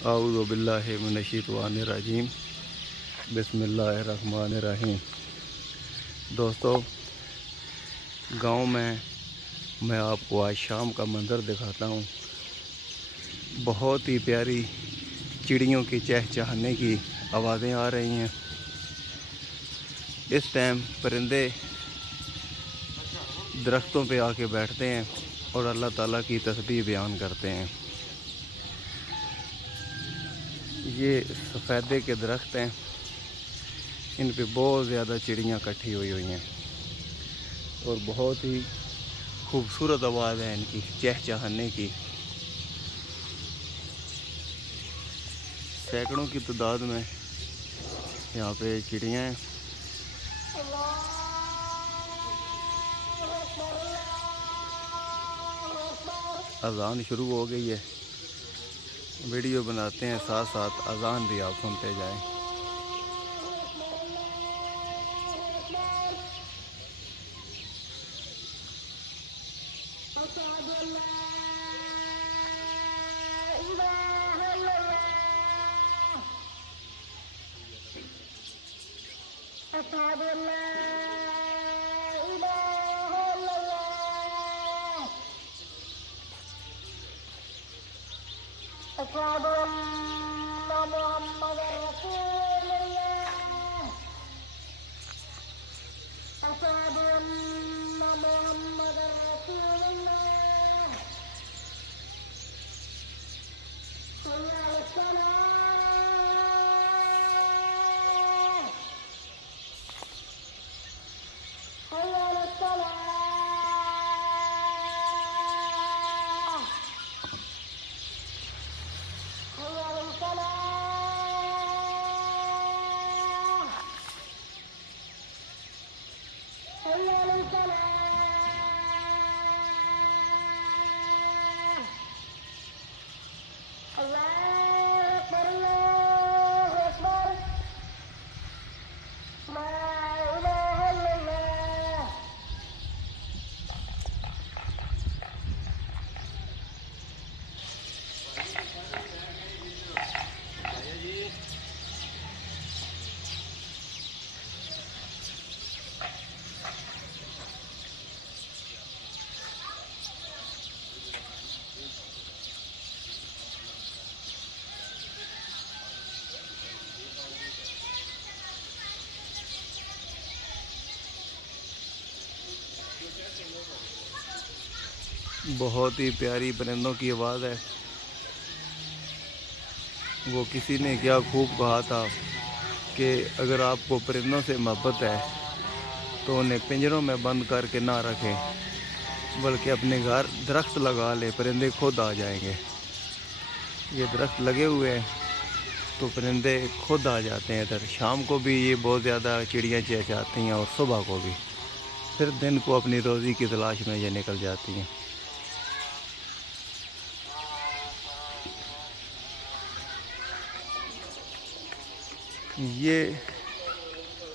आऊज़ु बिल्लाहि मिनश्शैतानिर्रजीम बिस्मिल्लाहिर्रहमानिर्रहीम। दोस्तों, गांव में मैं आपको आज शाम का मंज़र दिखाता हूं। बहुत ही प्यारी चिड़ियों की चहचहाने की आवाज़ें आ रही हैं। इस टाइम परिंदे दरख्तों पे आके बैठते हैं और अल्लाह ताला की तस्बीह बयान करते हैं। ये सफ़ेदे के दरख्त हैं, इन पे बहुत ज़्यादा चिड़ियाँ इकट्ठी हुई हैं और बहुत ही खूबसूरत आवाज़ है इनकी चहचहाने की। सैकड़ों की तादाद में यहाँ पे चिड़ियाँ हैं। अज़ान शुरू हो गई है, वीडियो बनाते हैं, साथ साथ अज़ान भी आप सुनते जाएं। बहुत ही प्यारी परिंदों की आवाज़ है। वो किसी ने क्या खूब कहा था कि अगर आपको परिंदों से मोहब्बत है तो उन्हें पिंजरों में बंद करके ना रखें, बल्कि अपने घर दरख्त लगा ले, परिंदे खुद आ जाएंगे। ये दरख्त लगे हुए हैं तो परिंदे खुद आ जाते हैं इधर। शाम को भी ये बहुत ज़्यादा चिड़ियाँ चहचहाती हैं और सुबह को भी। फिर दिन को अपनी रोज़ी की तलाश में ये निकल जाती हैं। ये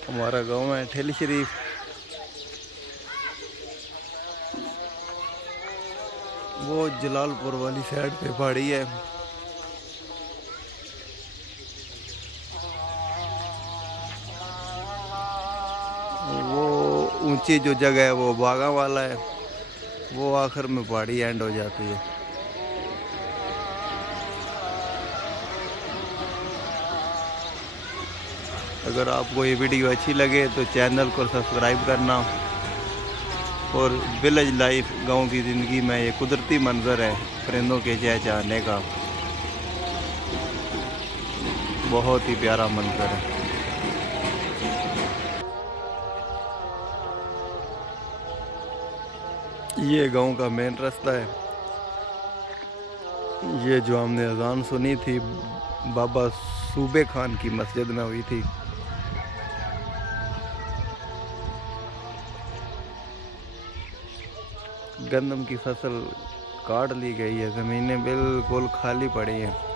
हमारा गांव है ठेली शरीफ। वो जलालपुर वाली साइड पे पहाड़ी है। वो ऊंची जो जगह है वो बागा वाला है, वो आखिर में पहाड़ी एंड हो जाती है। अगर आपको ये वीडियो अच्छी लगे तो चैनल को सब्सक्राइब करना। और विलेज लाइफ, गांव की ज़िंदगी में ये कुदरती मंजर है परिंदों के चहचहाने का, बहुत ही प्यारा मंजर है। ये गांव का मेन रास्ता है। ये जो हमने अज़ान सुनी थी बाबा सूबे खान की मस्जिद में हुई थी। गंदम की फसल काट ली गई है, ज़मीनें बिल्कुल खाली पड़ी हैं।